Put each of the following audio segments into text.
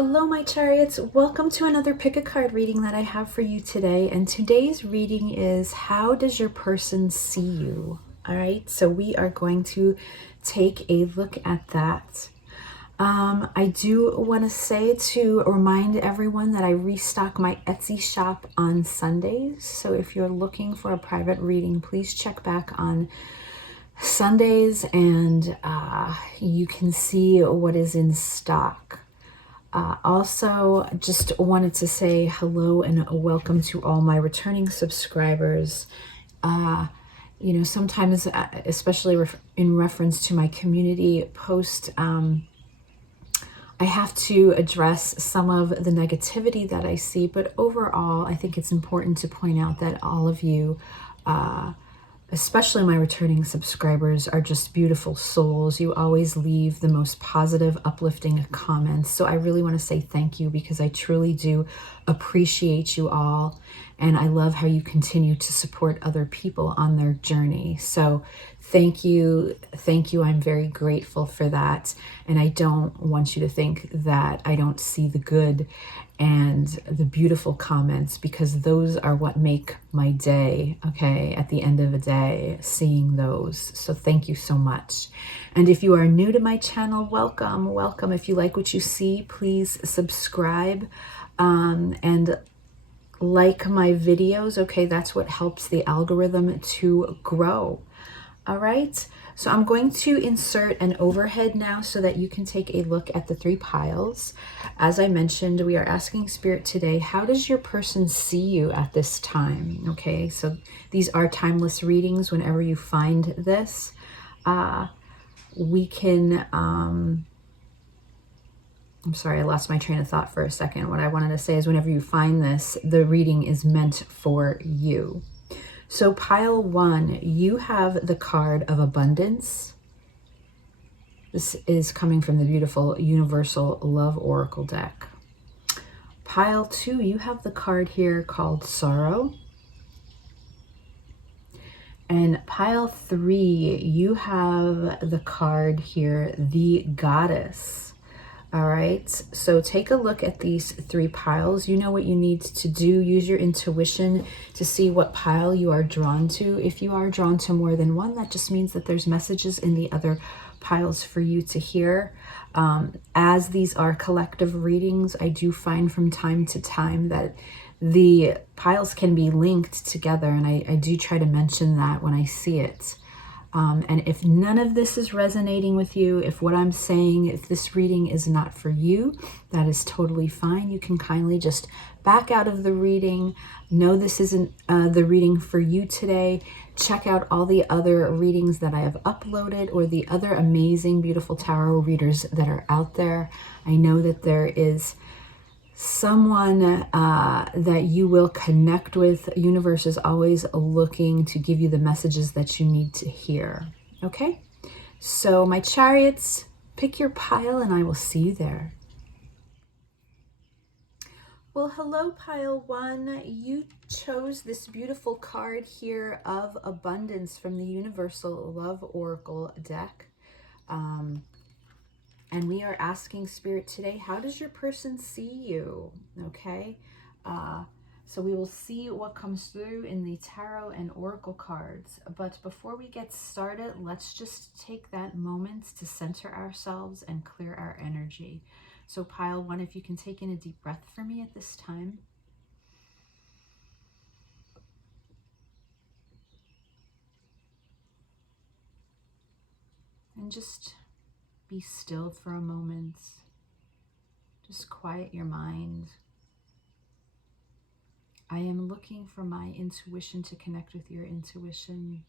Hello, my chariots. Welcome to another pick a card reading that I have for you today. And today's reading is, how does your person see you? All right, so we are going to take a look at that. I do want to say to remind everyone that I restock my Etsy shop on Sundays. So if you're looking for a private reading, please check back on Sundays and you can see what is in stock. Also, just wanted to say hello and welcome to all my returning subscribers. You know, sometimes, especially in reference to my community post, I have to address some of the negativity that I see, but overall, I think it's important to point out that all of you, especially my returning subscribers, are just beautiful souls. You always leave the most positive, uplifting comments. So I really want to say thank you, because I truly do appreciate you all. And I love how you continue to support other people on their journey. So thank you. Thank you. I'm very grateful for that. And I don't want you to think that I don't see the good and the beautiful comments, because those are what make my day, okay, at the end of the day, seeing those. So thank you so much. And if you are new to my channel, welcome, welcome. If you like what you see, please subscribe and like my videos, okay? That's what helps the algorithm to grow. All right, so I'm going to insert an overhead now so that you can take a look at the three piles. As I mentioned, we are asking Spirit today, how does your person see you at this time? Okay, so these are timeless readings. Whenever you find this, we can, I'm sorry, I lost my train of thought for a second. What I wanted to say is, whenever you find this, the reading is meant for you. So pile one, you have the card of abundance. This is coming from the beautiful Universal Love Oracle deck. Pile two, you have the card here called sorrow. And pile three, you have the card here, the goddess. All right, so take a look at these three piles. You know what you need to do. Use your intuition to see what pile you are drawn to. If you are drawn to more than one, that just means that there's messages in the other piles for you to hear. As these are collective readings, I do find from time to time that the piles can be linked together, and I do try to mention that when I see it. And if none of this is resonating with you, if what I'm saying, if this reading is not for you, that is totally fine. You can kindly just back out of the reading. Know this isn't the reading for you today. Check out all the other readings that I have uploaded, or the other amazing, beautiful tarot readers that are out there. I know that there is someone that you will connect with. Universe is always looking to give you the messages that you need to hear. Okay, so my chariots, pick your pile and I will see you there. Well, hello, pile one. You chose this beautiful card here of abundance from the Universal Love Oracle deck. And we are asking Spirit today, how does your person see you? Okay, so we will see what comes through in the tarot and oracle cards. But before we get started, let's just take that moment to center ourselves and clear our energy. So pile one, if you can take in a deep breath for me at this time. And just be still for a moment. Just quiet your mind. I am looking for my intuition to connect with your intuition.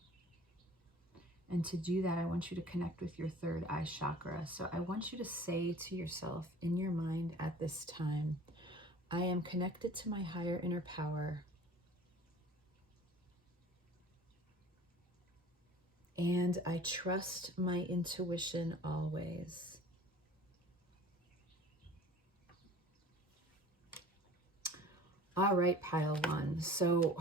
And to do that, I want you to connect with your third eye chakra. So I want you to say to yourself in your mind at this time, I am connected to my higher inner power. And I trust my intuition always. All right, pile one. So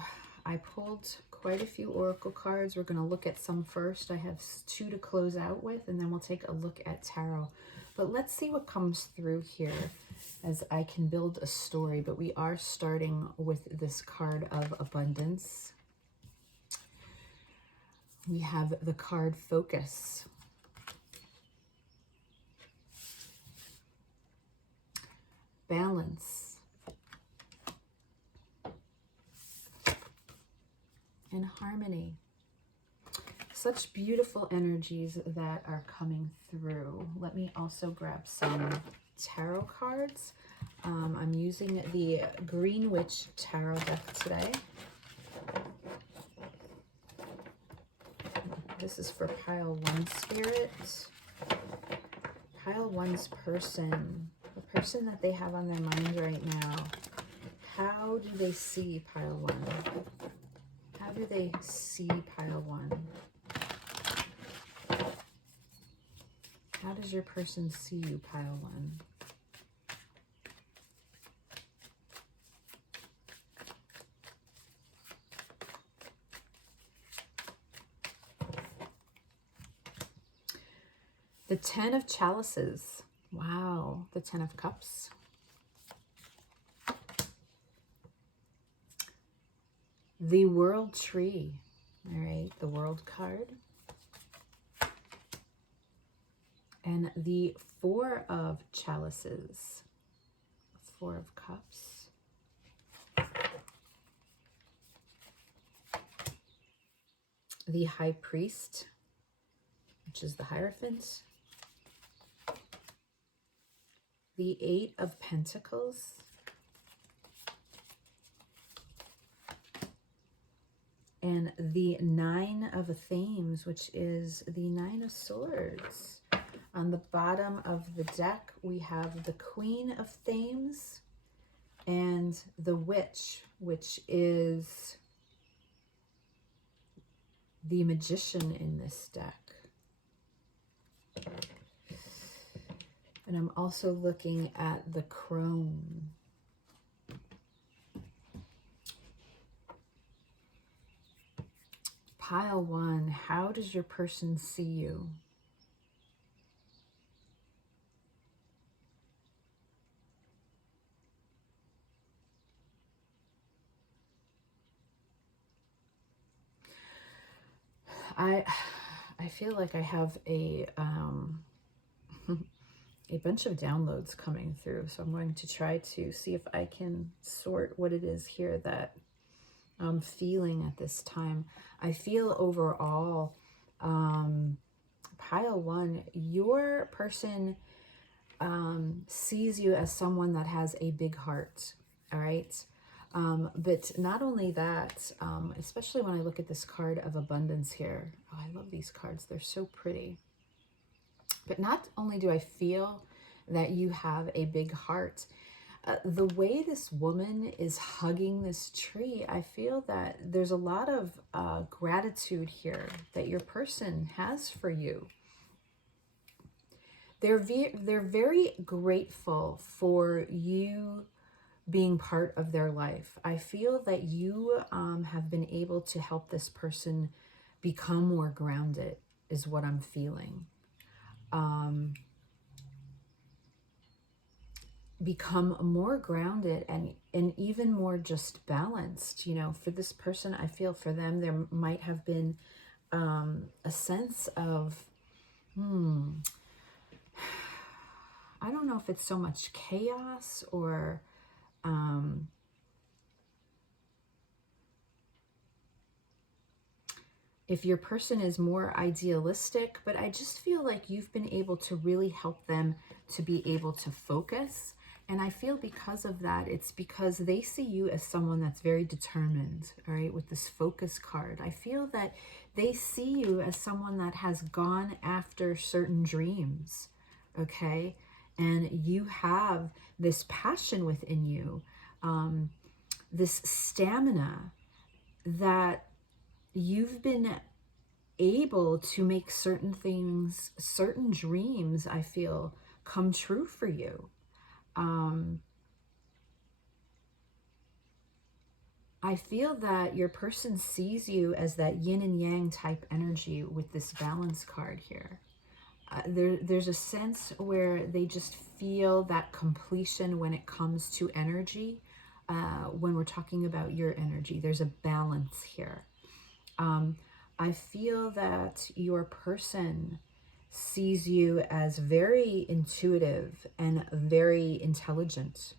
I pulled quite a few oracle cards. We're going to look at some first. I have 2 to close out with, and then we'll take a look at tarot. But let's see what comes through here as I can build a story. But we are starting with this card of abundance. We have the card Focus. Balance. And harmony. Such beautiful energies that are coming through. Let me also grab some tarot cards. I'm using the Green Witch Tarot deck today. This is for pile 1 spirit. Pile 1's person, the person that they have on their mind right now. How do they see pile 1? How do they see pile 1? How does your person see you, pile 1? The 10 of Chalices. Wow. The 10 of Cups. The World Tree. All right. The World card. And the 4 of Chalices. 4 of Cups. The High Priest, which is the Hierophant. The 8 of Pentacles. And the 9 of Thames, which is the 9 of Swords. On the bottom of the deck, we have the Queen of Thames and the Witch, which is the Magician in this deck. And I'm also looking at the Crone. Pile 1, how does your person see you? I feel like I have a a bunch of downloads coming through, so I'm going to try to see if I can sort what it is here that I'm feeling at this time. I feel overall, pile 1, your person sees you as someone that has a big heart, all right? But not only that, especially when I look at this card of abundance here. Oh, I love these cards. They're so pretty. But not only do I feel that you have a big heart, the way this woman is hugging this tree, I feel that there's a lot of gratitude here that your person has for you. They're very grateful for you being part of their life. I feel that you have been able to help this person become more grounded, is what I'm feeling. Become more grounded and even more just balanced. You know, for this person, I feel for them, there might have been a sense of, I don't know if it's so much chaos or if your person is more idealistic, but I just feel like you've been able to really help them to be able to focus. And I feel because of that, it's because they see you as someone that's very determined, all right, with this focus card. I feel that they see you as someone that has gone after certain dreams, okay? And you have this passion within you, this stamina that you've been able to make certain things, certain dreams, I feel, come true for you. I feel that your person sees you as that yin and yang type energy with this balance card here. There's a sense where they just feel that completion when it comes to energy. When we're talking about your energy, there's a balance here. I feel that your person sees you as very intuitive and very intelligent.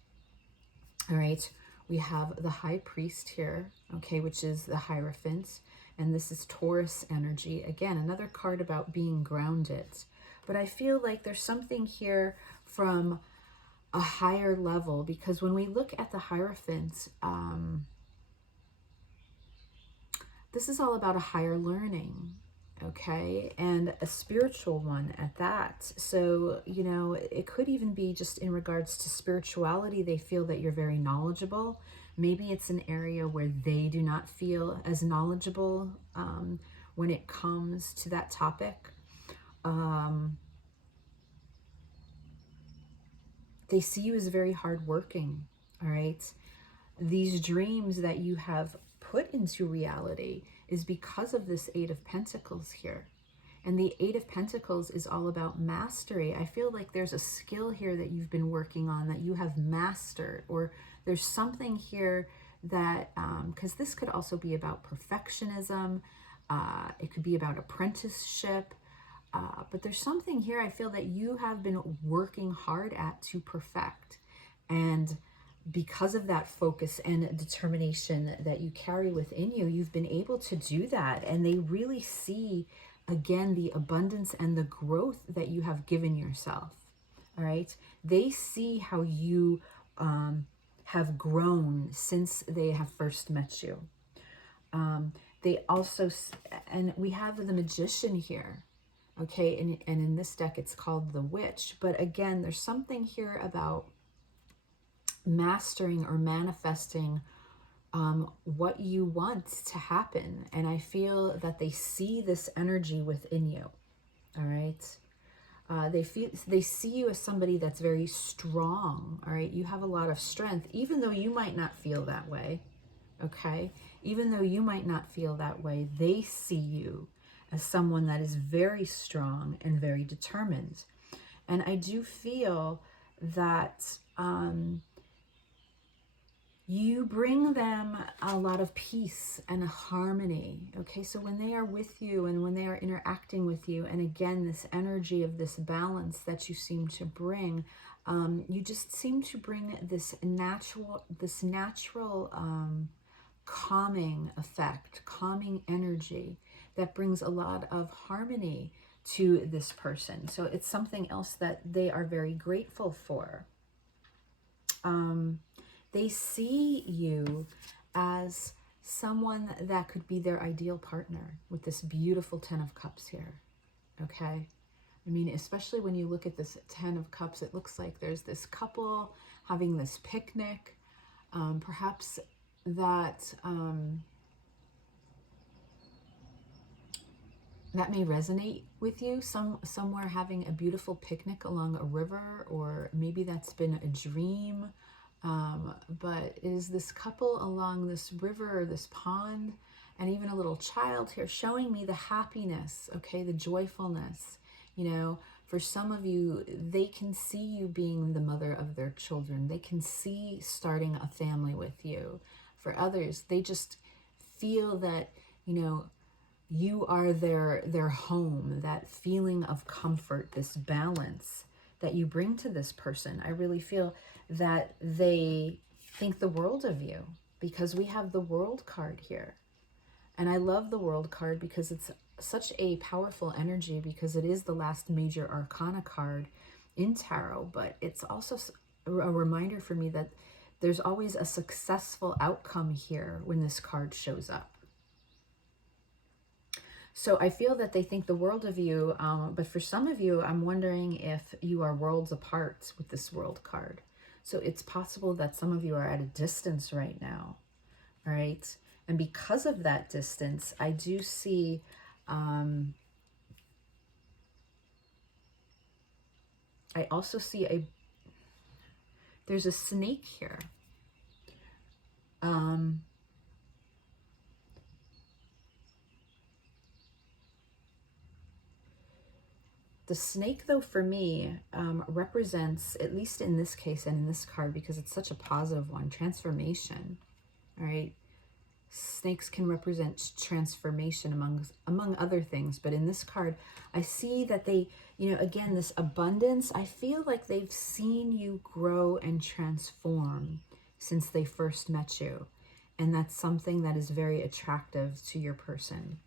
All right, we have the High Priest here, okay, which is the Hierophant, and this is Taurus energy. Again, another card about being grounded. But I feel like there's something here from a higher level, because when we look at the Hierophant, this is all about a higher learning, okay, and a spiritual one at that. So, you know, it could even be just in regards to spirituality. They feel that you're very knowledgeable. Maybe it's an area where they do not feel as knowledgeable when it comes to that topic. They see you as very hardworking, all right? These dreams that you have put into reality is because of this Eight of Pentacles here. And the Eight of Pentacles is all about mastery. I feel like there's a skill here that you've been working on that you have mastered, or there's something here that, because this could also be about perfectionism, it could be about apprenticeship, but there's something here I feel that you have been working hard at to perfect. And because of that focus and determination that you carry within you, you've been able to do that. And they really see, again, the abundance and the growth that you have given yourself. All right. They see how you have grown since they have first met you. They also, and we have the Magician here. Okay, and in this deck, it's called the Witch. But again, there's something here about mastering or manifesting what you want to happen. And I feel that they see this energy within you. All right. They see you as somebody that's very strong. All right. You have a lot of strength, even though you might not feel that way. Okay. Even though you might not feel that way, they see you as someone that is very strong and very determined. And I do feel that you bring them a lot of peace and harmony. Okay, so when they are with you and when they are interacting with you, and again, this energy of this balance that you seem to bring, you just seem to bring this natural calming effect, calming energy that brings a lot of harmony to this person. So it's something else that they are very grateful for. They see you as someone that could be their ideal partner with this beautiful Ten of Cups here, okay? I mean, especially when you look at this Ten of Cups, it looks like there's this couple having this picnic. Perhaps that that may resonate with you. Somewhere having a beautiful picnic along a river, or maybe that's been a dream. But it is this couple along this river or this pond, and even a little child here showing me the happiness, okay, the joyfulness. You know, for some of you, they can see you being the mother of their children. They can see starting a family with you. For others, they just feel that, you know, you are their home, that feeling of comfort, this balance that you bring to this person. I really feel that they think the world of you, because we have the World card here. And I love the World card because it's such a powerful energy, because it is the last major arcana card in tarot, but it's also a reminder for me that there's always a successful outcome here when this card shows up. So I feel that they think the world of you, but for some of you, I'm wondering if you are worlds apart with this World card. So it's possible that some of you are at a distance right now, all right? And because of that distance, I do see I also see there's a snake here. The snake, though, for me, represents, at least in this case and in this card, because it's such a positive one, transformation. All right. Snakes can represent transformation among other things, but in this card I see that they, you know, again, this abundance, I feel like they've seen you grow and transform since they first met you, and that's something that is very attractive to your person.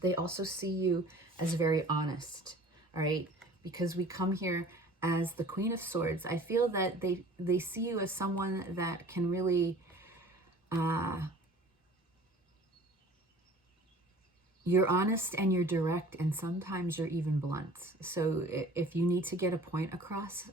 They also see you as very honest, all right, because we come here as the Queen of Swords. I feel that they see you as someone that can really you're honest and you're direct, and sometimes you're even blunt. So if you need to get a point across,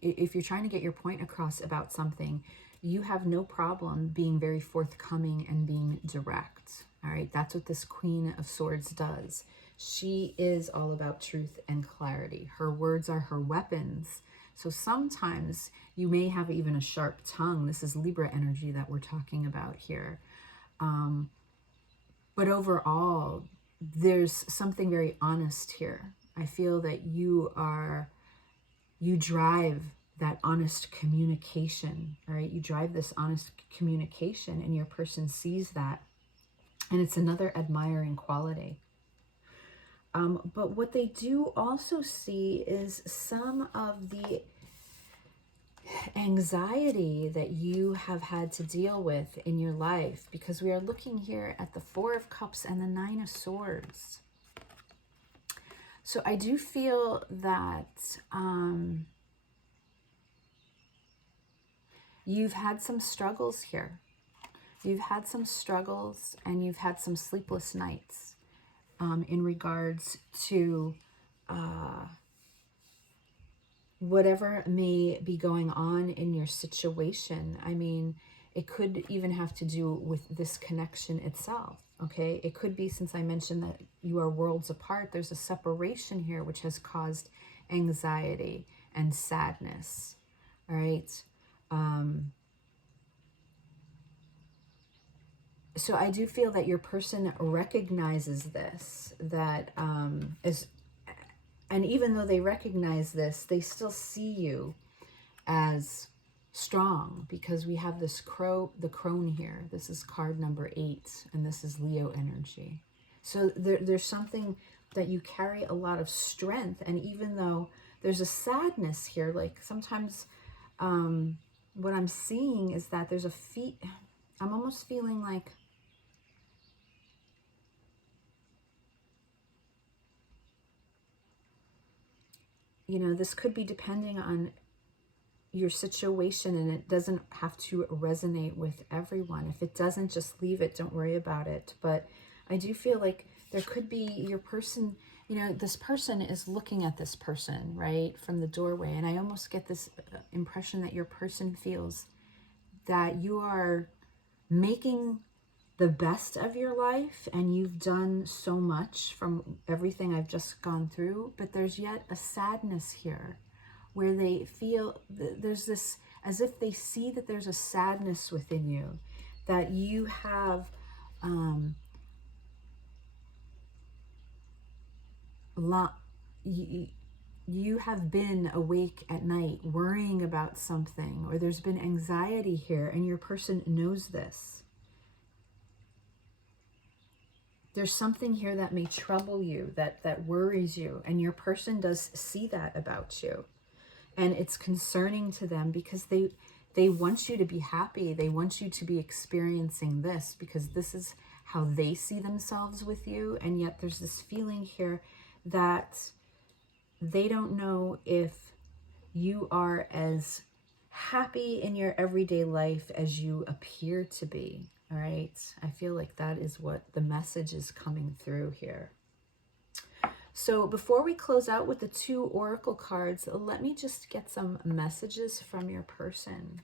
if you're trying to get your point across about something, you have no problem being very forthcoming and being direct. All right, that's what this Queen of Swords does. She is all about truth and clarity. Her words are her weapons. So sometimes you may have even a sharp tongue. This is Libra energy that we're talking about here. But overall, there's something very honest here. I feel that you drive that honest communication, right? You drive this honest communication, and your person sees that. And it's another admiring quality. But what they do also see is some of the anxiety that you have had to deal with in your life, because we are looking here at the Four of Cups and the Nine of Swords. So I do feel that you've had some struggles here. You've had some struggles, and you've had some sleepless nights in regards to whatever may be going on in your situation. I mean, it could even have to do with this connection itself, okay? It could be, since I mentioned that you are worlds apart, there's a separation here which has caused anxiety and sadness, all right? So I do feel that your person recognizes this, that and even though they recognize this, they still see you as strong, because we have this the crone here. This is card number 8, and this is Leo energy. So there's something that you carry a lot of strength, and even though there's a sadness here, like sometimes what I'm seeing is that there's I'm almost feeling like you know, this could be depending on your situation, and it doesn't have to resonate with everyone. If it doesn't, just leave it. Don't worry about it. But I do feel like there could be your person, you know, this person is looking at this person, right, from the doorway. And I almost get this impression that your person feels that you are making the best of your life, and you've done so much from everything I've just gone through, but there's yet a sadness here where they feel there's this, as if they see that there's a sadness within you, that you have you have been awake at night worrying about something, or there's been anxiety here, and your person knows this. There's something here that may trouble you, that worries you, and your person does see that about you. And it's concerning to them, because they want you to be happy. They want you to be experiencing this, because this is how they see themselves with you. And yet there's this feeling here that they don't know if you are as happy in your everyday life as you appear to be. All right, I feel like that is what the message is coming through here. So before we close out with the 2 oracle cards, let me just get some messages from your person.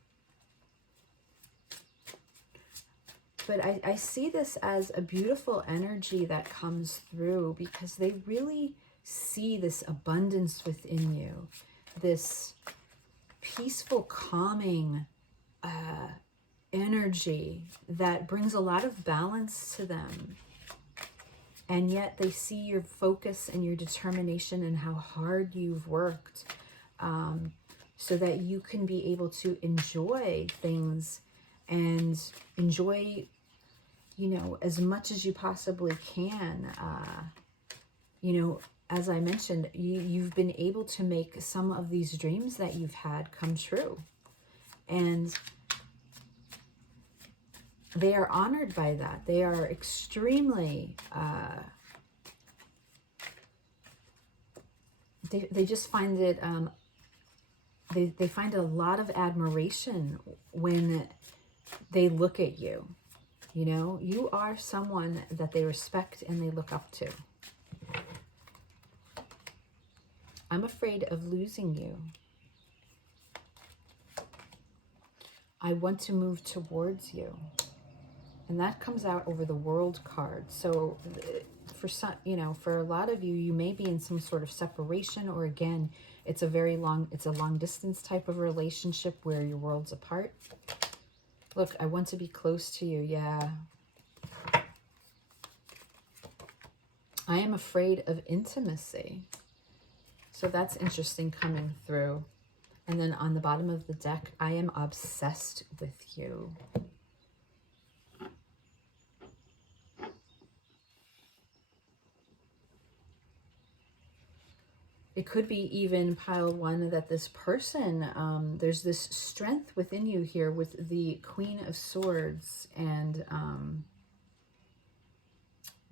But I see this as a beautiful energy that comes through, because they really see this abundance within you, this peaceful, calming energy that brings a lot of balance to them. And yet they see your focus and your determination and how hard you've worked, so that you can be able to enjoy things and enjoy, you know, as much as you possibly can. You know, as I mentioned, you've been able to make some of these dreams that you've had come true. And they are honored by that. They are extremely, they just find it, they find a lot of admiration when they look at you. You know, you are someone that they respect and they look up to. I'm afraid of losing you. I want to move towards you. And that comes out over the World card. So for some, you know, for a lot of you, you may be in some sort of separation, or again, it's a long distance type of relationship where your worlds apart. Look, I want to be close to you. Yeah. I am afraid of intimacy. So that's interesting coming through. And then on the bottom of the deck, I am obsessed with you. It could be even pile one that this person, there's this strength within you here with the Queen of Swords and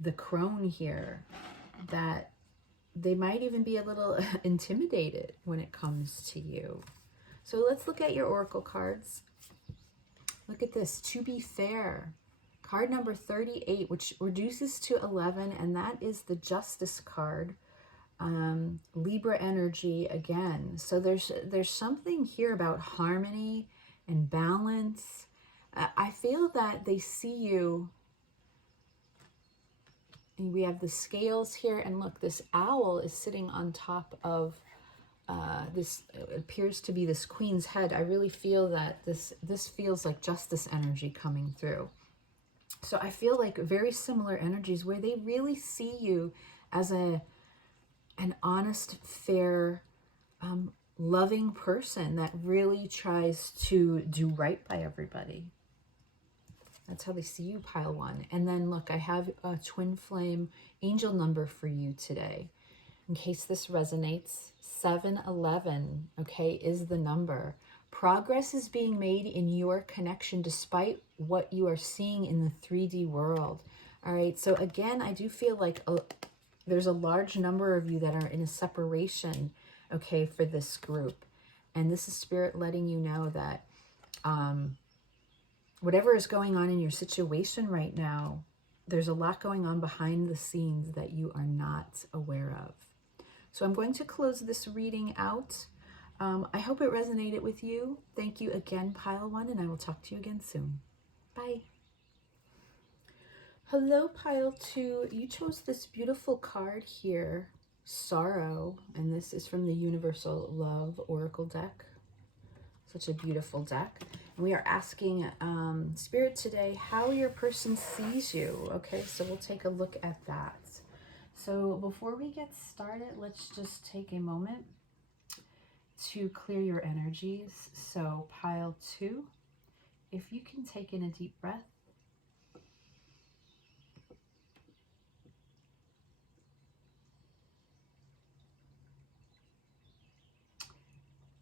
the crone here, that they might even be a little intimidated when it comes to you. So let's look at your oracle cards. Look at this, to be fair. Card number 38, which reduces to 11, and that is the Justice card. Libra energy again. So there's something here about harmony and balance. I feel that they see you. And we have the scales here, and look, this owl is sitting on top of this. It appears to be this queen's head. I really feel that this feels like justice energy coming through. So I feel like very similar energies where they really see you as an honest, fair, loving person that really tries to do right by everybody. That's how they see you, pile one. And then look, I have a twin flame angel number for you today. In case this resonates, 711, okay, is the number. Progress is being made in your connection despite what you are seeing in the 3D world. All right, so again, I do feel like there's a large number of you that are in a separation, okay, for this group. And this is Spirit letting you know that whatever is going on in your situation right now, there's a lot going on behind the scenes that you are not aware of. So I'm going to close this reading out. I hope it resonated with you. Thank you again, pile one, and I will talk to you again soon. Bye. Hello, pile two. You chose this beautiful card here, Sorrow, and this is from the Universal Love Oracle deck. Such a beautiful deck. And we are asking Spirit today how your person sees you. Okay, so we'll take a look at that. So before we get started, let's just take a moment to clear your energies. So pile two, if you can take in a deep breath.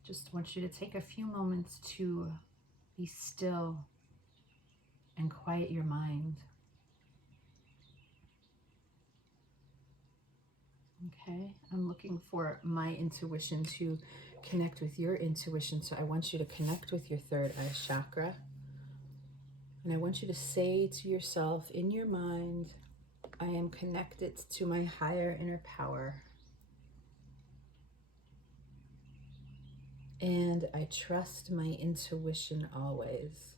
Just want you to take a few moments to be still and quiet your mind. Okay, I'm looking for my intuition to connect with your intuition. So I want you to connect with your third eye chakra. And I want you to say to yourself in your mind, I am connected to my higher inner power. And I trust my intuition always.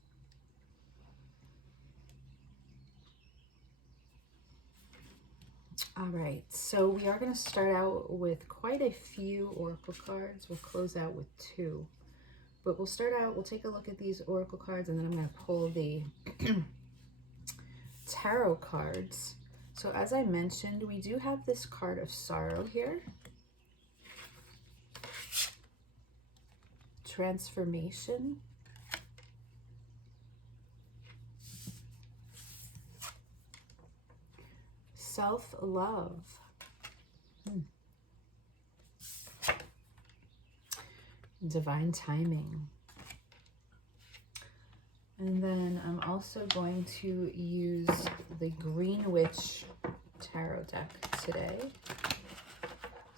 All right, so we are going to start out with quite a few oracle cards. We'll close out with two. But we'll start out, we'll take a look at these oracle cards, and then I'm going to pull the tarot cards. So as I mentioned, we do have this card of sorrow here. Transformation. Self-love. Divine timing. And then I'm also going to use the Green Witch Tarot deck today.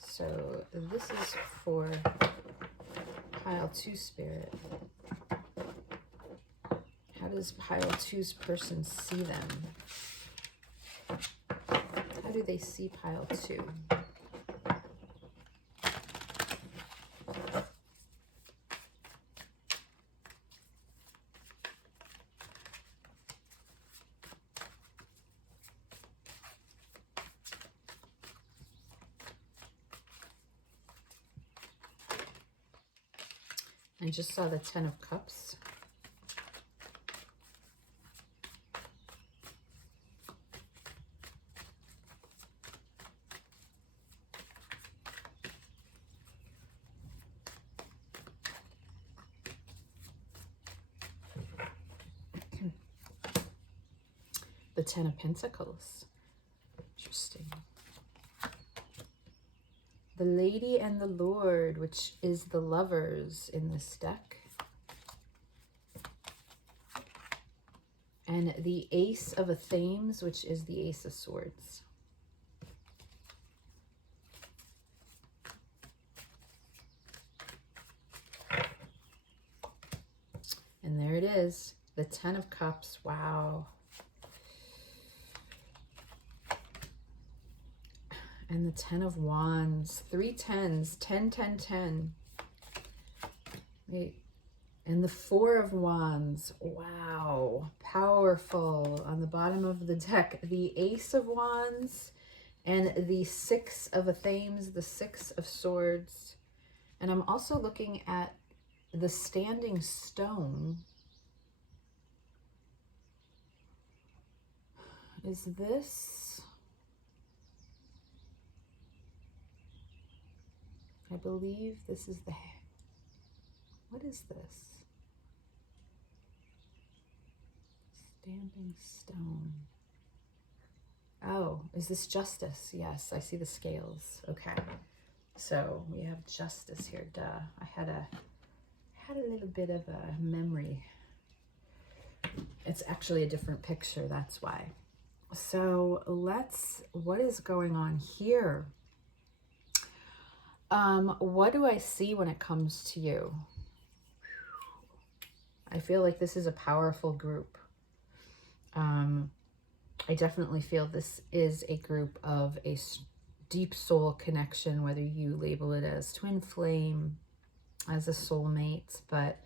So this is for pile 2 spirit. How does pile 2's person see them? How do they see pile 2? I just saw the 10 of Cups. The 10 of Pentacles. Interesting. The Lady and the Lord, which is the Lovers in this deck. And the Ace of Athenes, which is the Ace of Swords. And there it is, the 10 of Cups. Wow. And the 10 of Wands, 3 10s, 10, 10, 10. Wait. And the 4 of Wands, wow, powerful. On the bottom of the deck, the Ace of Wands and the 6 of Athenes, the 6 of Swords. And I'm also looking at the Standing Stone. Is this... I believe this is the... What is this? Standing Stone. Oh, is this Justice? Yes, I see the scales. Okay. So we have Justice here. Duh. I had a little bit of a memory. It's actually a different picture, that's why. So what is going on here? What do I see when it comes to you? I feel like this is a powerful group. I definitely feel this is a group of a deep soul connection, whether you label it as twin flame, as a soulmate, but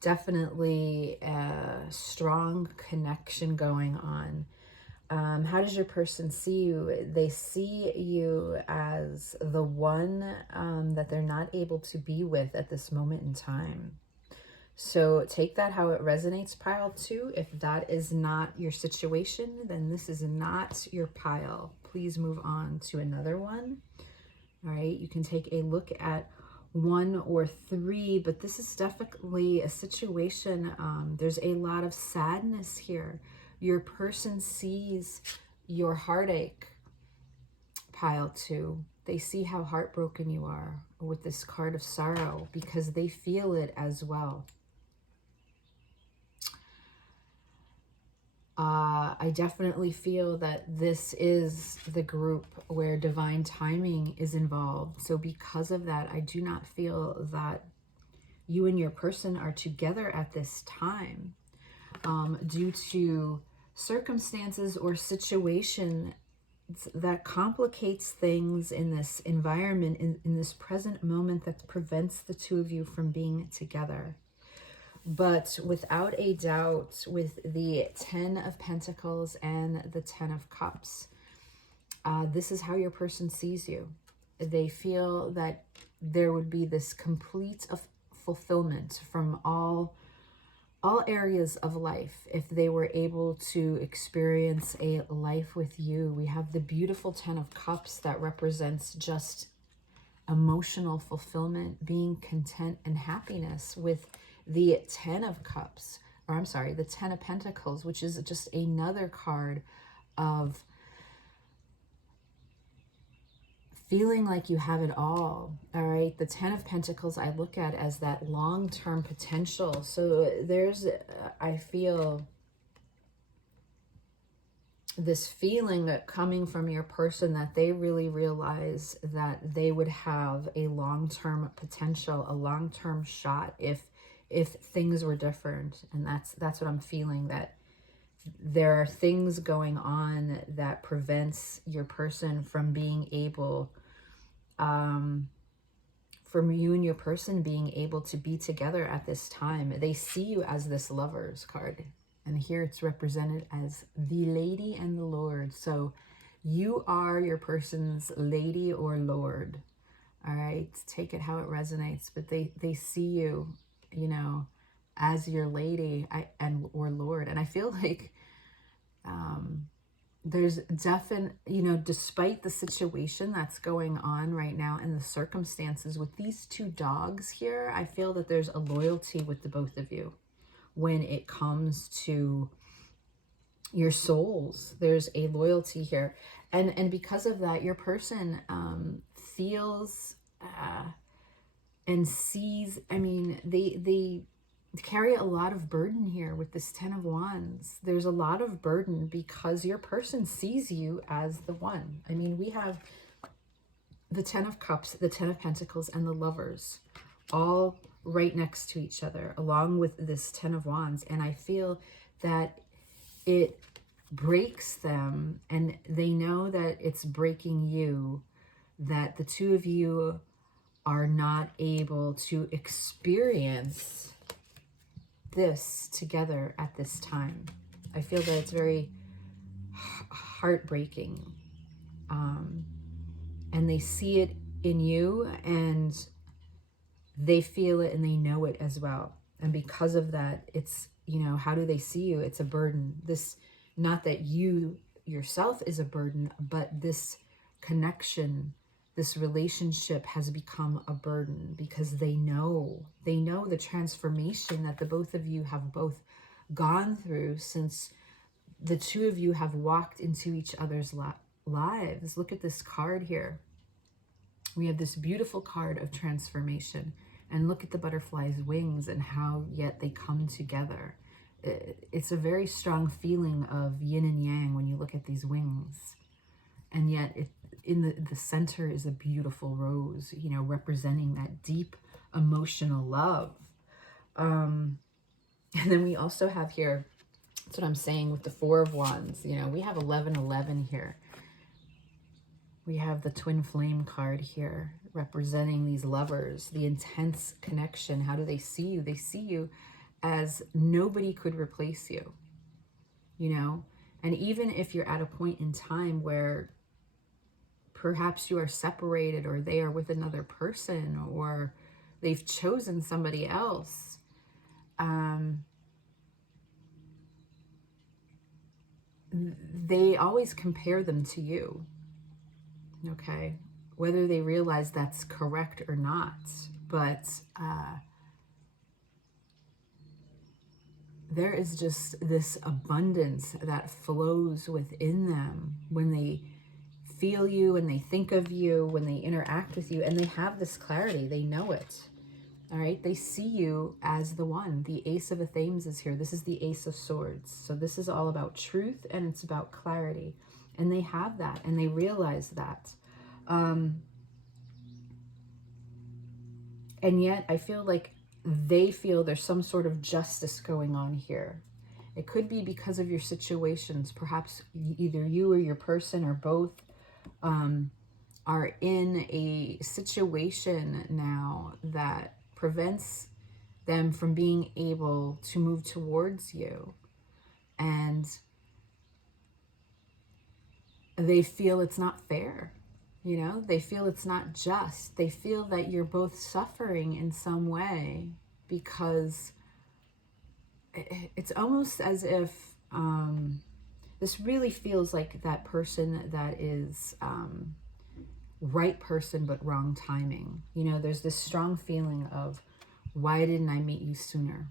definitely a strong connection going on. How does your person see you? They see you as the one that they're not able to be with at this moment in time. So take that how it resonates, pile 2. If that is not your situation, then this is not your pile. Please move on to another one. All right, you can take a look at 1 or 3, but this is definitely a situation. There's a lot of sadness here. Your person sees your heartache, pile 2. They see how heartbroken you are with this card of sorrow because they feel it as well. I definitely feel that this is the group where divine timing is involved. So because of that, I do not feel that you and your person are together at this time due to circumstances or situation that complicates things in this environment, in this present moment, that prevents the two of you from being together. But without a doubt, with the 10 of Pentacles and the 10 of Cups, this is how your person sees you. They feel that there would be this complete of fulfillment from all all areas of life, if they were able to experience a life with you. We have the beautiful 10 of Cups that represents just emotional fulfillment, being content and happiness, with the 10 of Cups, or I'm sorry, the 10 of Pentacles, which is just another card of feeling like you have it all right? The 10 of Pentacles I look at as that long-term potential. So there's, I feel this feeling that coming from your person that they really realize that they would have a long-term potential, a long-term shot if things were different. And that's what I'm feeling, that there are things going on that prevents your person from being able, from you and your person being able to be together at this time. They see you as this Lovers card. And here it's represented as the Lady and the Lord. So you are your person's lady or lord. All right. Take it how it resonates. But they see you, you know, as your lady or lord. And I feel like there's definite, you know, despite the situation that's going on right now and the circumstances with these two dogs here, I feel that there's a loyalty with the both of you when it comes to your souls. There's a loyalty here. And because of that, your person feels and sees, I mean, they carry a lot of burden here with this 10 of Wands. There's a lot of burden because your person sees you as the one. I mean, we have the 10 of Cups, the 10 of Pentacles, and the Lovers all right next to each other, along with this 10 of Wands. And I feel that it breaks them, and they know that it's breaking you, that the two of you are not able to experience this together at this time. I feel that it's very heartbreaking. And they see it in you, and they feel it, and they know it as well. And because of that, it's, you know, how do they see you? It's a burden. This, not that you yourself is a burden, but this connection, this relationship has become a burden because they know the transformation that the both of you have both gone through since the two of you have walked into each other's lives. Look at this card here. We have this beautiful card of transformation, and look at the butterfly's wings and how yet they come together. It's a very strong feeling of yin and yang when you look at these wings. And yet in the center is a beautiful rose, you know, representing that deep emotional love. And then we also have here, that's what I'm saying with the 4 of Wands, you know, we have 1111 here. We have the twin flame card here representing these lovers, the intense connection. How do they see you? They see you as nobody could replace you, you know? And even if you're at a point in time where perhaps you are separated, or they are with another person, or they've chosen somebody else, they always compare them to you. Okay, whether they realize that's correct or not, but there is just this abundance that flows within them when they feel you and they think of you, when they interact with you, and they have this clarity. They know it. All right, they see you as the one. The Ace of Athens is here. This is the Ace of Swords. So this is all about truth, and it's about clarity. And they have that, and they realize that. And yet I feel like they feel there's some sort of justice going on here. It could be because of your situations. Perhaps either you or your person or both are in a situation now that prevents them from being able to move towards you. And they feel it's not fair. You know, they feel it's not just. They feel that you're both suffering in some way because it's almost as if this really feels like that person that is right person but wrong timing. You know, there's this strong feeling of, why didn't I meet you sooner?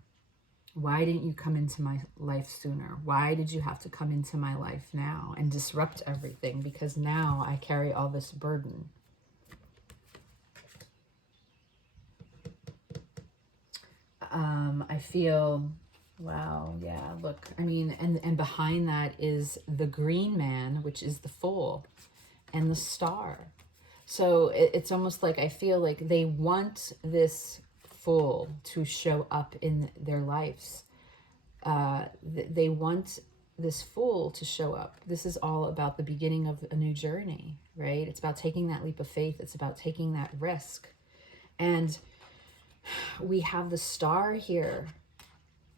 Why didn't you come into my life sooner? Why did you have to come into my life now and disrupt everything? Because now I carry all this burden. I feel, wow, yeah, look, I mean, and behind that is the green man, which is the Fool, and the Star. So it's almost like I feel like they want this Fool to show up in their lives. They want this Fool to show up. This is all about the beginning of a new journey, right? It's about taking that leap of faith. It's about taking that risk. And we have the Star here,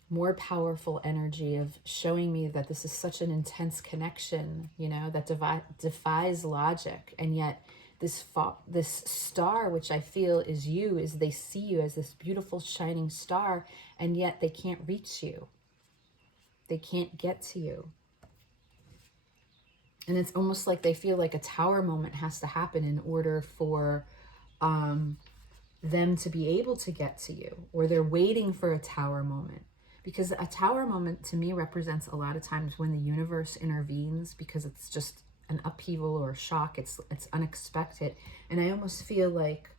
more powerful energy of showing me that this is such an intense connection, you know, that defies logic. And yet this star, which I feel is you, is they see you as this beautiful shining star, and yet they can't reach you. They can't get to you. And it's almost like they feel like a tower moment has to happen in order for them to be able to get to you, or they're waiting for a tower moment. Because a tower moment to me represents a lot of times when the universe intervenes, because it's just an upheaval or a shock. It's unexpected. And I almost feel like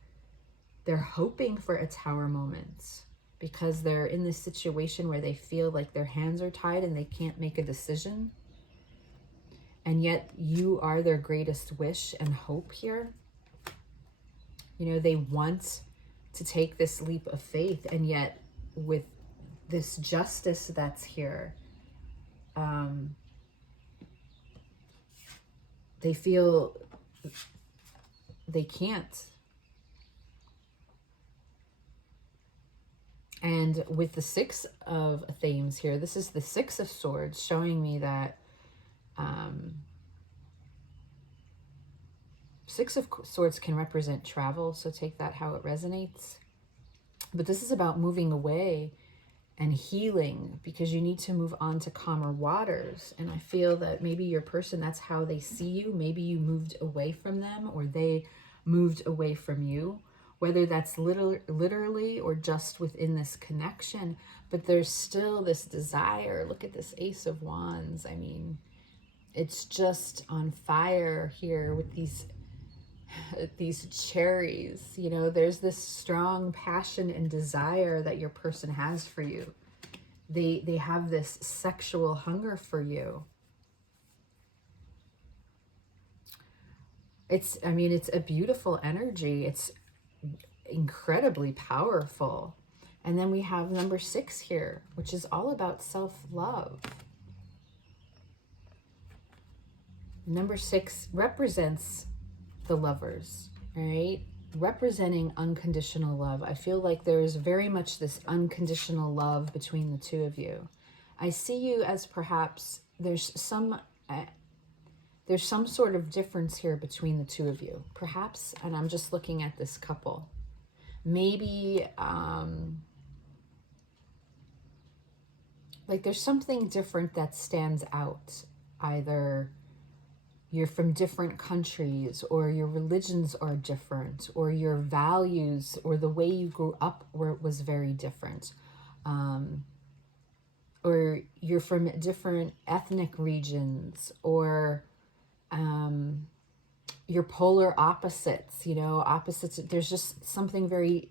they're hoping for a tower moment, because they're in this situation where they feel like their hands are tied and they can't make a decision. And yet you are their greatest wish and hope here. You know, they want to take this leap of faith, and yet with this justice that's here, they feel they can't. And with the Six of Themes here, this is the Six of Swords, showing me that Six of Swords can represent travel, so take that how it resonates. But this is about moving away and healing, because you need to move on to calmer waters. And I feel that maybe your person, that's how they see you. Maybe you moved away from them, or they moved away from you, whether that's literally or just within this connection. But there's still this desire. Look at this Ace of Wands. I mean, it's just on fire here with these cherries. You know, there's this strong passion and desire that your person has for you. They have this sexual hunger for you. I mean, it's a beautiful energy. It's incredibly powerful. And then we have number 6 here, which is all about self-love. Number 6 represents the lovers, right? Representing unconditional love. I feel like there is very much this unconditional love between the two of you. I see you as perhaps there's some sort of difference here between the two of you, perhaps. And I'm just looking at this couple. Maybe like there's something different that stands out. Either you're from different countries, or your religions are different, or your values or the way you grew up was very different, or you're from different ethnic regions, or you're polar opposites, you know, opposites. There's just something very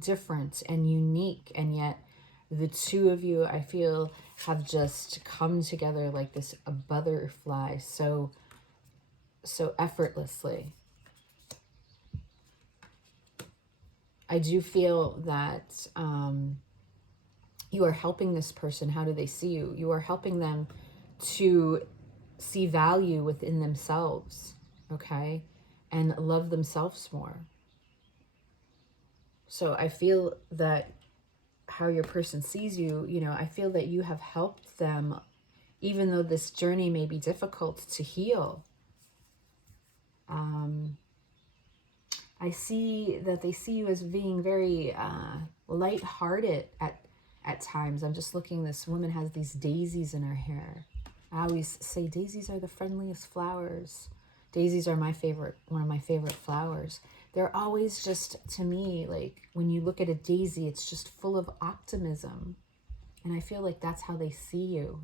different and unique, and yet the two of you, I feel, have just come together like this, a butterfly, so effortlessly. I do feel that you are helping this person. How do they see you? You are helping them to see value within themselves, okay? And love themselves more. So I feel that how your person sees you, you know, I feel that you have helped them, even though this journey may be difficult to heal. I see that they see you as being very lighthearted at times. I'm just looking, this woman has these daisies in her hair. I always say daisies are the friendliest flowers. Daisies are my favorite, one of my favorite flowers. They're always just, to me, like when you look at a daisy, it's just full of optimism. And I feel like that's how they see you.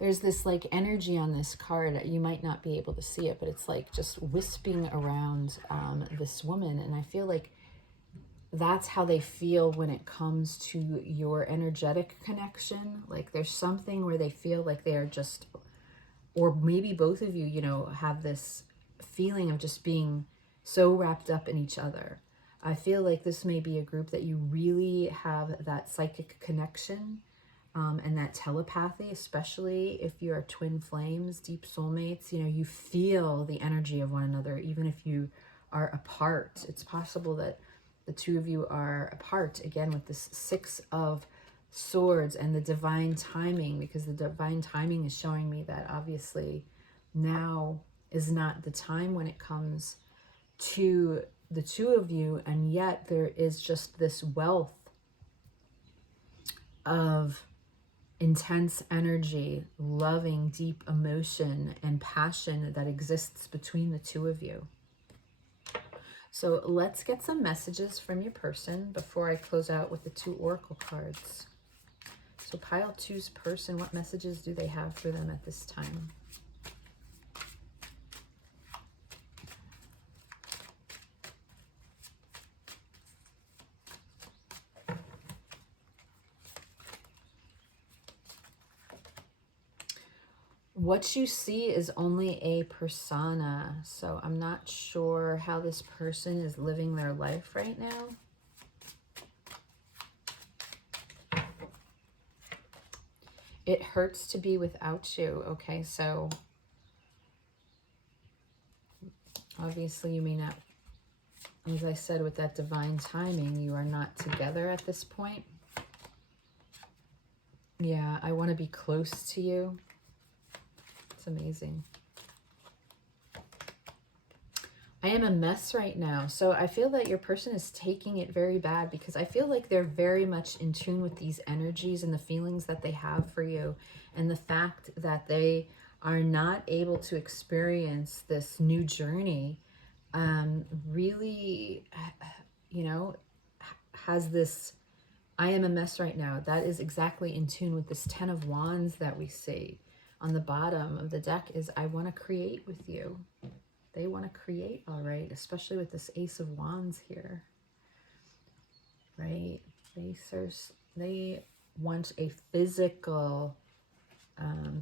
There's this like energy on this card. You might not be able to see it, but it's like just wisping around this woman. And I feel like that's how they feel when it comes to your energetic connection. Like there's something where they feel like they are just, or maybe both of you, you know, have this feeling of just being so wrapped up in each other. I feel like this may be a group that you really have that psychic connection and that telepathy, especially if you are twin flames, deep soulmates. You know, you feel the energy of one another, even if you are apart. It's possible that the two of you are apart, again, with this Six of Swords and the divine timing, because the divine timing is showing me that obviously now is not the time when it comes to the two of you, and yet there is just this wealth of intense energy, loving, deep emotion and passion that exists between the two of you. So let's get some messages from your person before I close out with the two oracle cards. So pile two's person, what messages do they have for them at this time? What you see is only a persona, so I'm not sure how this person is living their life right now. It hurts to be without you. Okay, so obviously you may not, as I said, with that divine timing, you are not together at this point. Yeah, I want to be close to you. It's amazing. I am a mess right now. So I feel that your person is taking it very bad, because I feel like they're very much in tune with these energies and the feelings that they have for you, and the fact that they are not able to experience this new journey really, you know, has this, I am a mess right now. That is exactly in tune with this 10 of Wands that we see on the bottom of the deck. Is I want to create with you. They want to create, all right, especially with this Ace of Wands here, right? They want a physical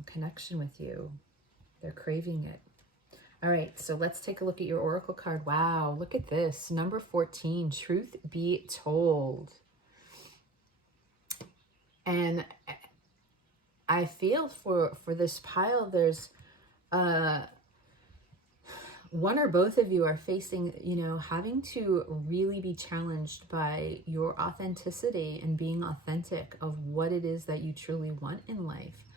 connection with you. They're craving it. All right, so let's take a look at your oracle card. Wow, look at this. Number 14, truth be told. And I feel for this pile, there's one or both of you are facing, you know, having to really be challenged by your authenticity and being authentic of what it is that you truly want in life.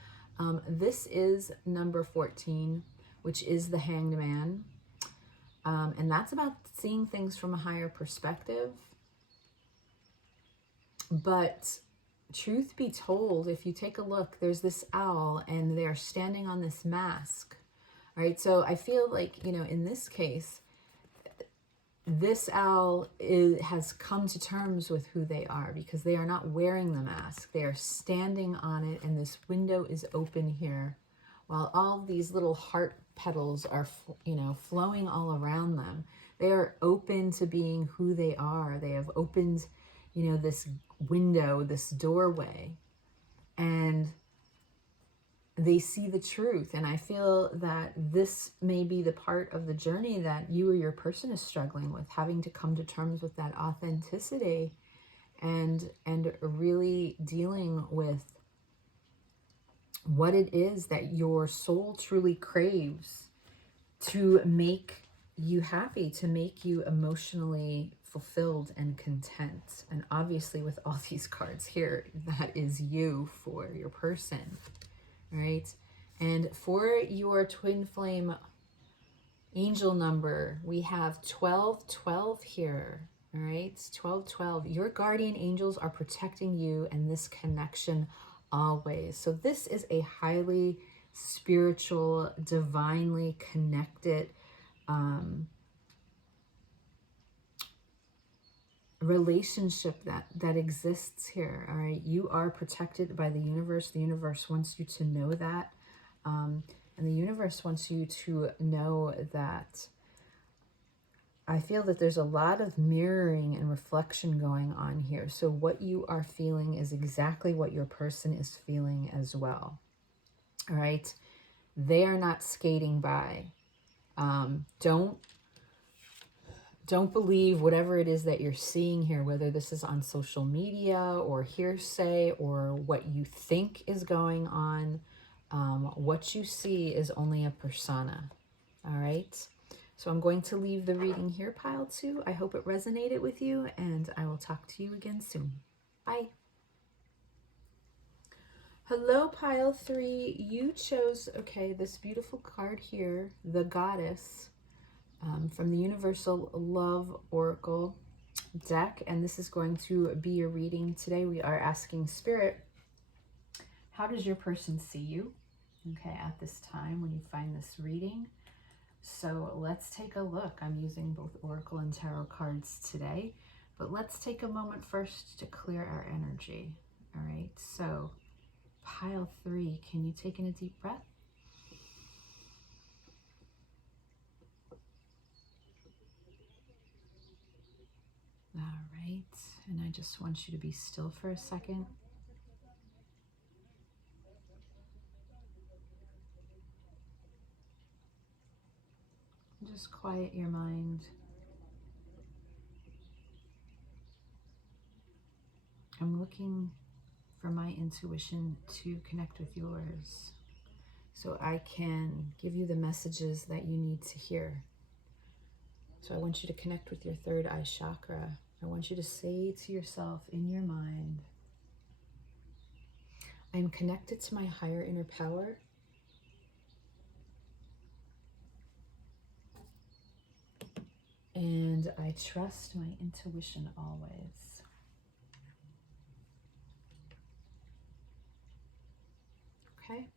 This is number 14, which is the Hanged Man. And that's about seeing things from a higher perspective. But truth be told, if you take a look, there's this owl and they're standing on this mask. All right, so I feel like, you know, in this case, this owl has come to terms with who they are, because they are not wearing the mask. They are standing on it, and this window is open here, while all these little heart petals are, you know, flowing all around them. They are open to being who they are. They have opened, you know, this window, this doorway, and they see the truth. And I feel that this may be the part of the journey that you or your person is struggling with, having to come to terms with that authenticity and really dealing with what it is that your soul truly craves to make you happy, to make you emotionally fulfilled and content. And obviously with all these cards here, that is you for your person. Right? And for your twin flame Angel number, we have 1212 here. All right, 1212. Your guardian angels are protecting you and this connection always. So this is a highly spiritual, divinely connected relationship that exists here. All right, you are protected by the universe. The universe wants you to know that, and the universe wants you to know that I feel that there's a lot of mirroring and reflection going on here. So what you are feeling is exactly what your person is feeling as well. All right, they are not skating by. Don't believe whatever it is that you're seeing here, whether this is on social media or hearsay or what you think is going on. What you see is only a persona. All right. So I'm going to leave the reading here, pile 2. I hope it resonated with you, and I will talk to you again soon. Bye. Hello, pile 3. You chose, okay, this beautiful card here, the Goddess. From the Universal Love Oracle deck, and this is going to be your reading today. We are asking Spirit, how does your person see you, okay, at this time when you find this reading? So let's take a look. I'm using both Oracle and Tarot cards today, but let's take a moment first to clear our energy. All right, so pile 3, can you take in a deep breath? All right, and I just want you to be still for a second. Just quiet your mind. I'm looking for my intuition to connect with yours so I can give you the messages that you need to hear. So I want you to connect with your third eye chakra. I want you to say to yourself in your mind, I am connected to my higher inner power. And I trust my intuition always. Okay,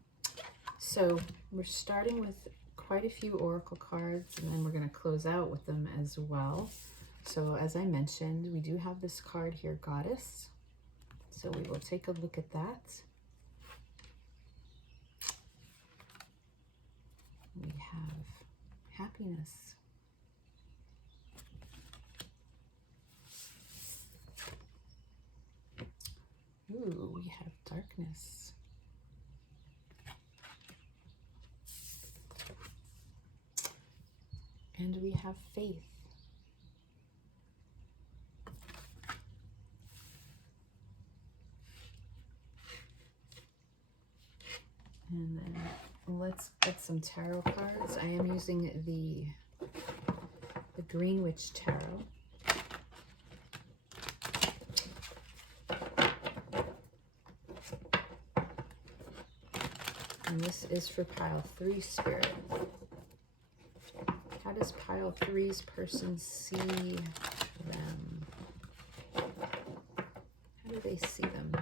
so we're starting with quite a few oracle cards, and then we're going to close out with them as well. So as I mentioned, we do have this card here, Goddess. So we will take a look at that. We have happiness. Ooh, we have darkness. And we have faith. And then let's get some tarot cards. I am using the Green Witch Tarot. And this is for pile 3 Spirit. How does pile 3's person see them? How do they see them?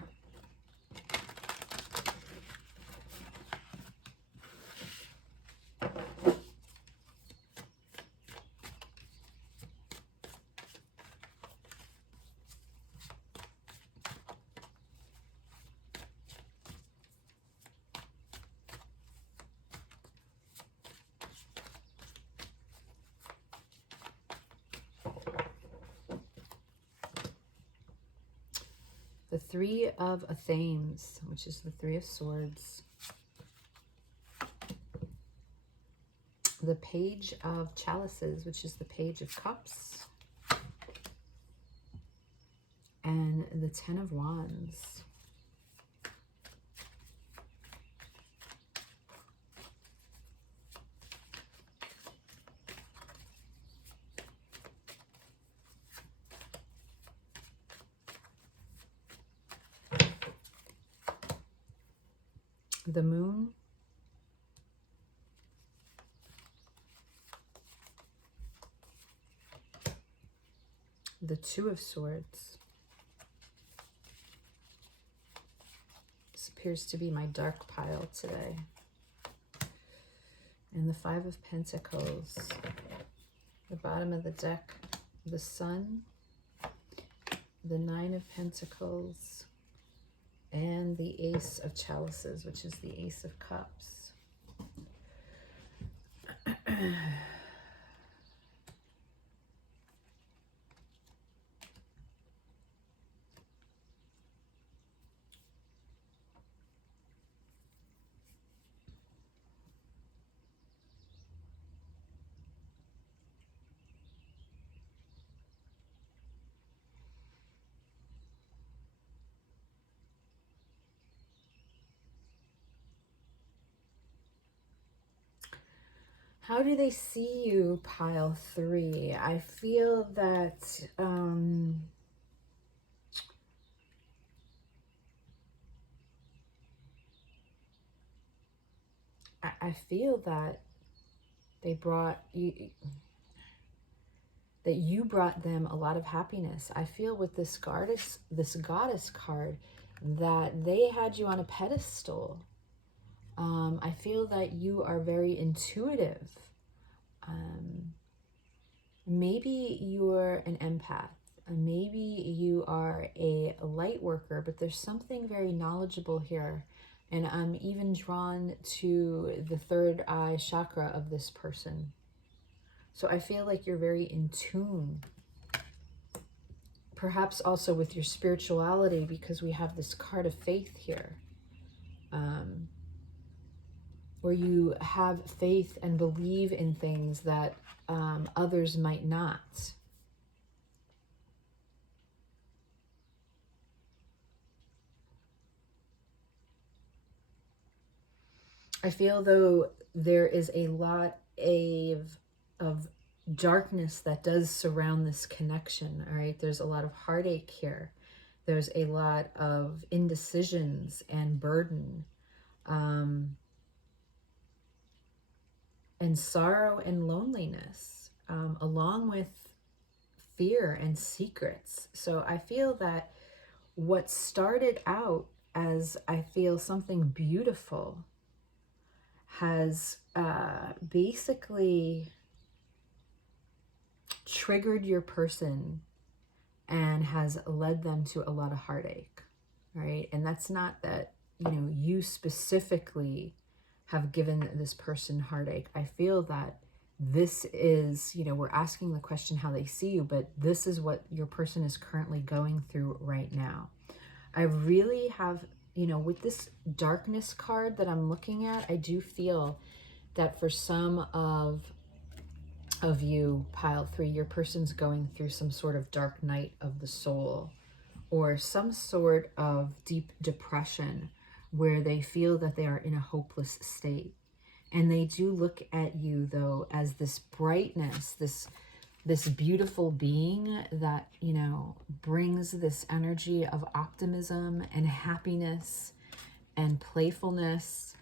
The 3 of Athens, which is the 3 of Swords. The Page of Chalices, which is the Page of Cups. And the 10 of Wands. The Moon. the Two of Swords. This appears to be my dark pile today. And the Five of Pentacles. The bottom of the deck, the Sun, the Nine of Pentacles, and the Ace of Chalices, which is the Ace of Cups. How do they see you, pile 3? I feel that I feel that they brought you, that you brought them a lot of happiness. I feel with this goddess card that they had you on a pedestal. I feel that you are very intuitive. Maybe you're an empath. Maybe you are a light worker, but there's something very knowledgeable here. And I'm even drawn to the third eye chakra of this person. So I feel like you're very in tune. Perhaps also with your spirituality, because we have this card of faith here. Where you have faith and believe in things that others might not. I feel though there is a lot of darkness that does surround this connection, all right? There's a lot of heartache here. There's a lot of indecisions and burden. And sorrow and loneliness, along with fear and secrets. So I feel that what started out as, I feel, something beautiful has basically triggered your person and has led them to a lot of heartache, right? And that's not that, you know, you specifically have given this person heartache. I feel that this is, you know, we're asking the question how they see you, but this is what your person is currently going through right now. I really have, you know, with this darkness card that I'm looking at, I do feel that for some of you, pile 3, your person's going through some sort of dark night of the soul or some sort of deep depression where they feel that they are in a hopeless state. And they do look at you, though, as this brightness, this beautiful being that, you know, brings this energy of optimism and happiness and playfulness.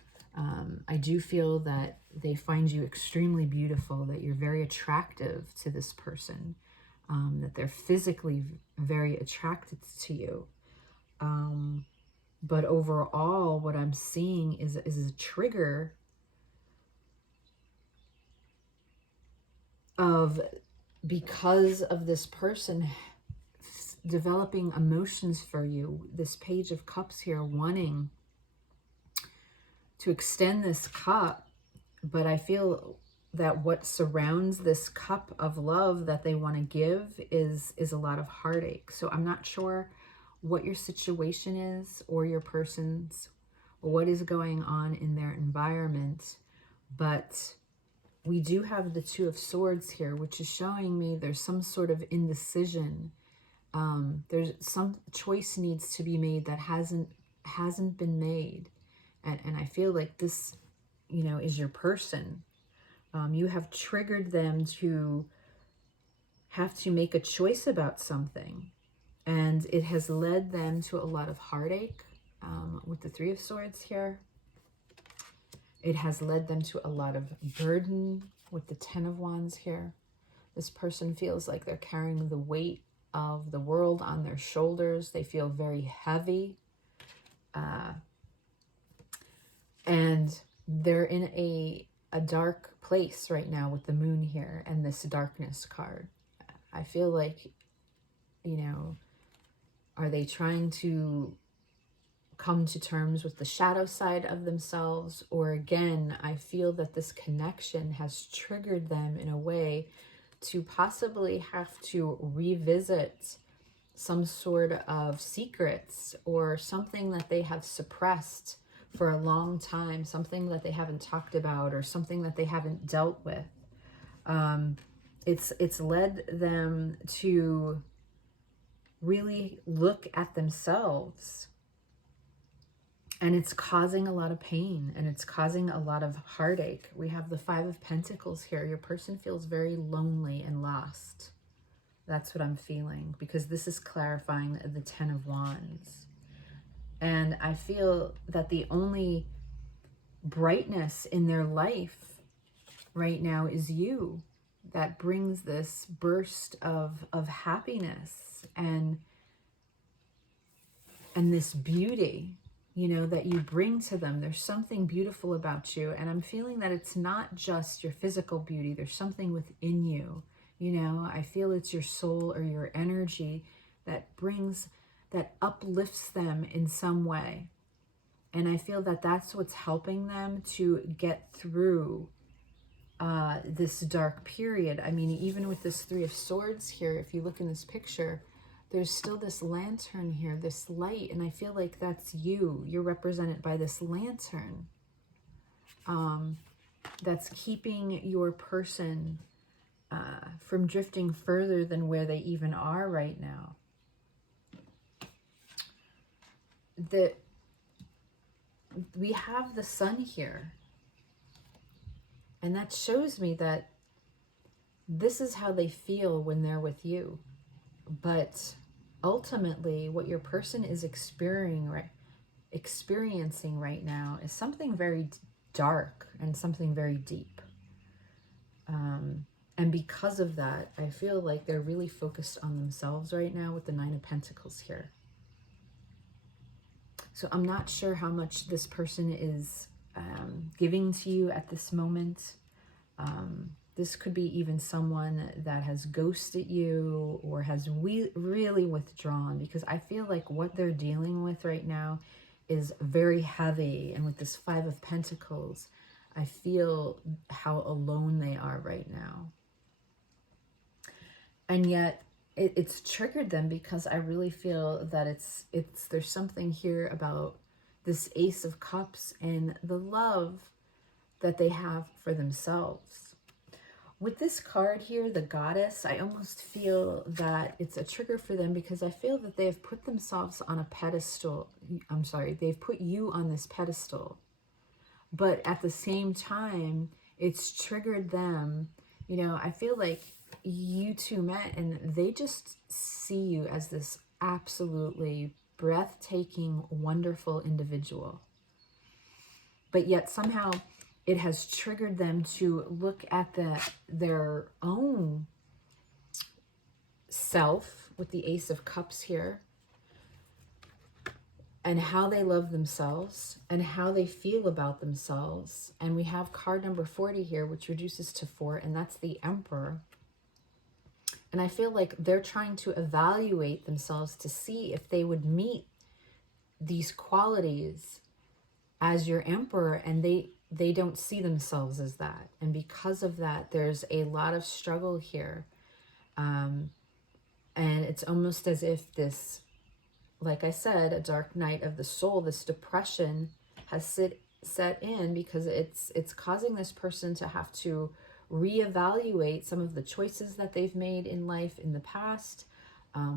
I do feel that they find you extremely beautiful, that you're very attractive to this person, that they're physically very attracted to you. But overall, what I'm seeing is a trigger of, because of this person developing emotions for you, this Page of Cups here wanting to extend this cup, but I feel that what surrounds this cup of love that they want to give is a lot of heartache. So I'm not sure what your situation is or your person's, or what is going on in their environment, but we do have the Two of Swords here, which is showing me there's some sort of indecision. There's some choice needs to be made that hasn't been made. And I feel like this, you know, is your person. You have triggered them to have to make a choice about something. And it has led them to a lot of heartache with the Three of Swords here. It has led them to a lot of burden with the Ten of Wands here. This person feels like they're carrying the weight of the world on their shoulders. They feel very heavy. And they're in a dark place right now with the moon here and this darkness card. I feel like, you know, are they trying to come to terms with the shadow side of themselves? Or again, I feel that this connection has triggered them in a way to possibly have to revisit some sort of secrets or something that they have suppressed for a long time, something that they haven't talked about or something that they haven't dealt with. It's led them to really look at themselves, and it's causing a lot of pain and it's causing a lot of heartache. We have the Five of Pentacles here. Your person feels very lonely and lost. That's what I'm feeling, because this is clarifying the Ten of Wands. And I feel that the only brightness in their life right now is you, that brings this burst of happiness and this beauty, you know, that you bring to them. There's something beautiful about you. And I'm feeling that it's not just your physical beauty. There's something within you. You know, I feel it's your soul or your energy that brings, that uplifts them in some way. And I feel that that's what's helping them to get through this dark period. I mean, even with this Three of Swords here, if you look in this picture, there's still this lantern here, this light. And I feel like that's you. You're represented by this lantern that's keeping your person from drifting further than where they even are right now. We have the sun here, and that shows me that this is how they feel when they're with you. But ultimately, what your person is experiencing right now is something very dark and something very deep. And because of that, I feel like they're really focused on themselves right now with the Nine of Pentacles here. So I'm not sure how much this person is giving to you at this moment. This could be even someone that has ghosted you or has really withdrawn, because I feel like what they're dealing with right now is very heavy. And with this Five of Pentacles, I feel how alone they are right now. And yet it's triggered them, because I really feel that there's something here about this Ace of Cups and the love that they have for themselves. With this card here, the Goddess, I almost feel that it's a trigger for them, because I feel that they have put themselves on a pedestal. I'm sorry, they've put you on this pedestal. But at the same time, it's triggered them. You know, I feel like you two met and they just see you as this absolutely breathtaking, wonderful individual. But yet somehow it has triggered them to look at their own self with the Ace of Cups here, and how they love themselves and how they feel about themselves. And we have card number 40 here, which reduces to 4, and that's the Emperor. And I feel like they're trying to evaluate themselves to see if they would meet these qualities as your Emperor, and they don't see themselves as that. And because of that, there's a lot of struggle here. And it's almost as if this, like I said, a dark night of the soul, this depression has set in, because it's causing this person to have to reevaluate some of the choices that they've made in life in the past,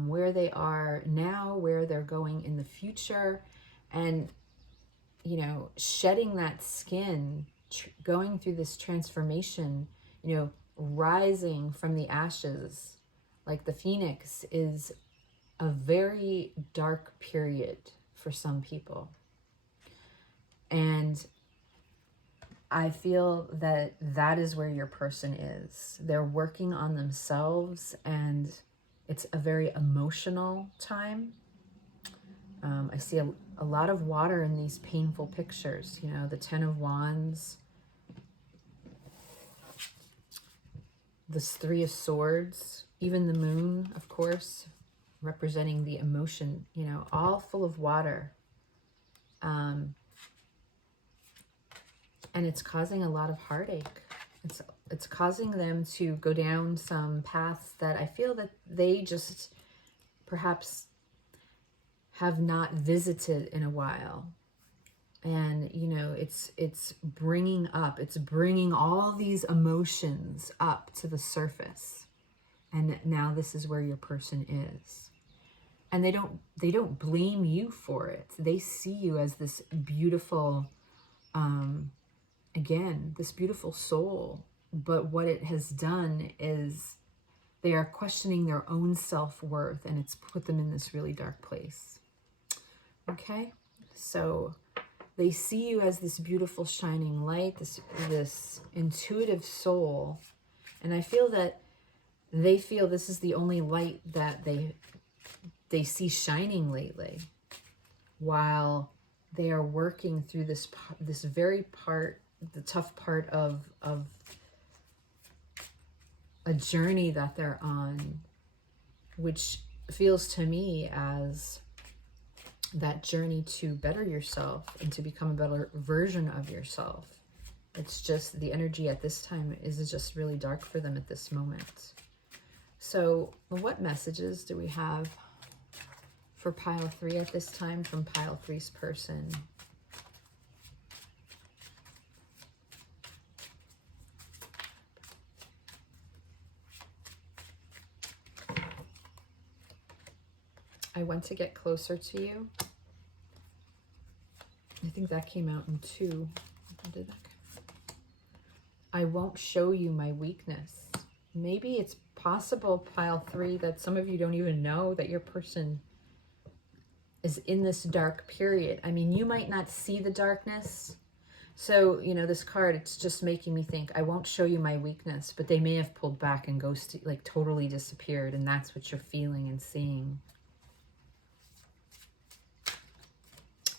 where they are now, where they're going in the future, and, you know, shedding that skin, going through this transformation, you know, rising from the ashes like the phoenix is a very dark period for some people. And I feel that is where your person is. They're working on themselves, and It's a very emotional time. I see a lot of water in these painful pictures. You know, the Ten of Wands, this Three of Swords, even the Moon, of course, representing the emotion, you know, all full of water. And it's causing a lot of heartache. It's causing them to go down some paths that I feel that they just perhaps have not visited in a while. And, you know, it's bringing all these emotions up to the surface. And now this is where your person is. And they don't blame you for it. They see you as this beautiful, again, this beautiful soul. But what it has done is they are questioning their own self-worth, and it's put them in this really dark place. Okay? So they see you as this beautiful shining light, this intuitive soul. And I feel that they feel this is the only light that they see shining lately, while they are working through this very part, the tough part of a journey that they're on, which feels to me as that journey to better yourself and to become a better version of yourself. It's just the energy at this time is just really dark for them at this moment. So what messages do we have for pile 3 at this time from pile 3's person? I want to get closer to you. I think that came out in 2. Did that? I won't show you my weakness. Maybe it's possible, pile 3, that some of you don't even know that your person is in this dark period. I mean, you might not see the darkness. So, you know, this card, it's just making me think, I won't show you my weakness, but they may have pulled back and ghosted, like totally disappeared, and that's what you're feeling and seeing.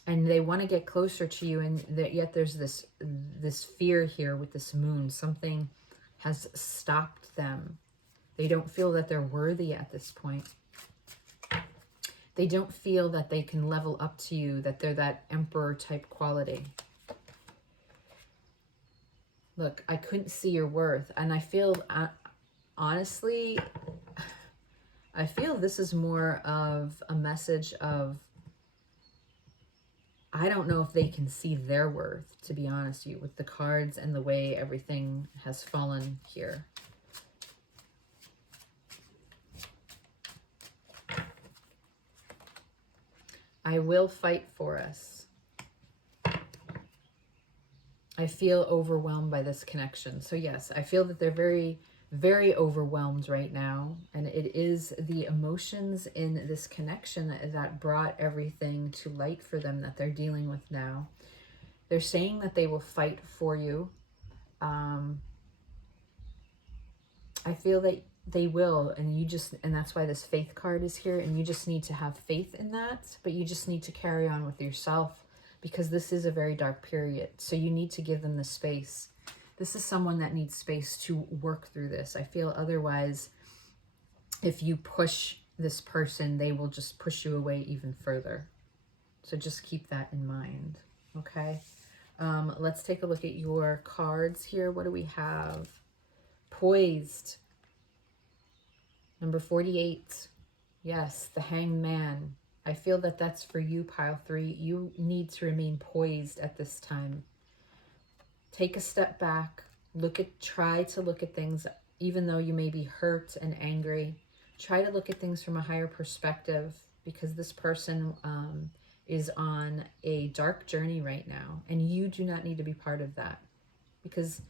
And they want to get closer to you, and yet there's this fear here with this moon. Something has stopped them. They don't feel that they're worthy at this point. They don't feel that they can level up to you, that they're that emperor type quality. Look, I couldn't see your worth. And I feel, honestly, I feel this is more of a message of, I don't know if they can see their worth, to be honest with you, with the cards and the way everything has fallen here. I will fight for us. I feel overwhelmed by this connection. So yes, I feel that they're very, very overwhelmed right now. And it is the emotions in this connection that brought everything to light for them that they're dealing with now. They're saying that they will fight for you. I feel that they will, and that's why this faith card is here, and you just need to have faith in that, but you just need to carry on with yourself, because this is a very dark period. So you need to give them the space. This is someone that needs space to work through this. I feel otherwise, if you push this person, they will just push you away even further. So just keep that in mind, okay? Let's take a look at your cards here. What do we have? Poised. Number 48. Yes, the Hanged Man. I feel that that's for you, pile 3. You need to remain poised at this time. Take a step back. Try to look at things, even though you may be hurt and angry. Try to look at things from a higher perspective, because this person is on a dark journey right now, and you do not need to be part of that, because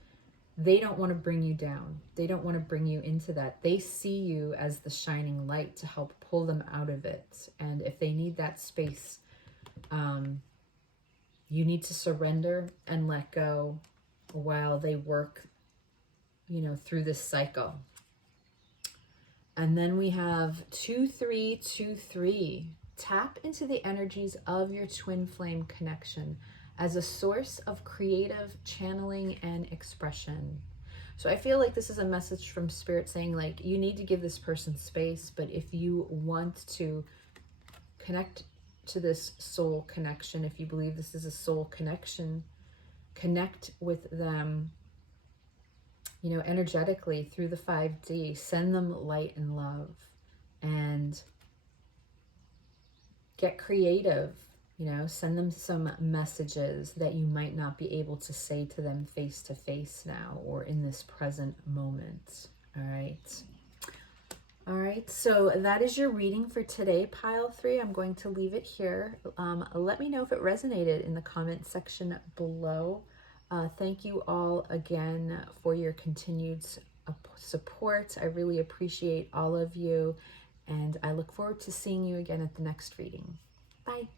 they don't want to bring you down. They don't want to bring you into that. They see you as the shining light to help pull them out of it. And if they need that space, you need to surrender and let go while they work, you know, through this cycle. And then we have 2323. Tap into the energies of your twin flame connection as a source of creative channeling and expression. So I feel like this is a message from Spirit saying, like, you need to give this person space, but if you want to connect to this soul connection, if you believe this is a soul connection, connect with them, you know, energetically through the 5D. Send them light and love and get creative. You know, send them some messages that you might not be able to say to them face to face now or in this present moment. All right. All right, so that is your reading for today, pile 3. I'm going to leave it here. Let me know if it resonated in the comment section below. Thank you all again for your continued support. I really appreciate all of you, and I look forward to seeing you again at the next reading. Bye.